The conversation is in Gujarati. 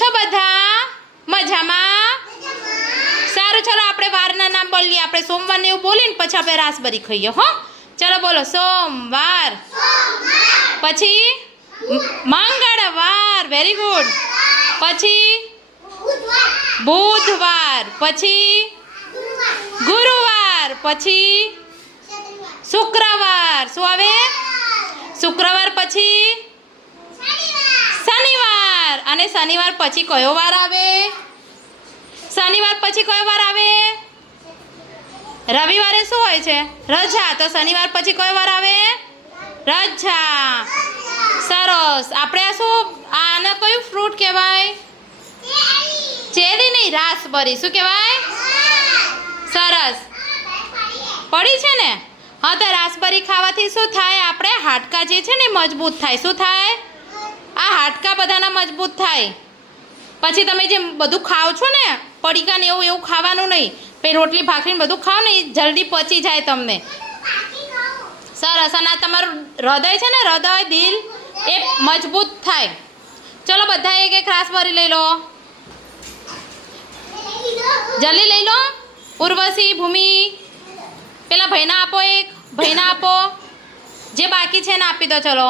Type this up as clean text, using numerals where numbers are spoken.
છો બધા? મજામાં? સારું, ચલો આપણે વારના નામ બોલીએ. આપણે સોમવાર ને એવું બોલીને પછી આપણે રાસબરી ખાઈએ. હો, ચલો બોલો. સોમવાર, પછી મંગળવાર, વેરી ગુડ, પછી બુધવાર, પછી ગુરુવાર, પછી શુક્રવાર. શું આવે? શુક્રવાર પછી શનિવાર. અને શનિવાર પછી કયો વાર આવે? શનિવાર પછી કયો વાર આવે? રવિવારે શું હોય છે? રજા. તો શનિવાર પછી કયો વાર આવે? રજા. સરસ. આપણે આ શું, આને કયું ફ્રૂટ કહેવાય? ચેરી નહીં, રાસબરી. શું કહેવાય? સરસ. પડી છે ને? હા, તો રાસબરી ખાવાથી શું થાય? આપણે હાડકા જે છે ને મજબૂત થાય. શું થાય? આ હાડકા બધાના મજબૂત થાય. પછી તમે જે બધું ખાઓ છો ને, પડીકા ને એવું ખાવાનું નહીં. પછી રોટલી ભાખરીને બધું ખાઓ ને, જલ્દી પચી જાય તમને. સરસ. અને આ તમારું હૃદય છે ને, હૃદય, દિલ એ મજબૂત થાય. ચલો બધા એક એક રાસબરી લઈ લો. જલ્દી લઈ લો. ઉર્વશી, ભૂમિ, પેલા ભાઈને આપો, એક ભાઈને આપો. જે બાકી છે ને આપી દો. ચલો.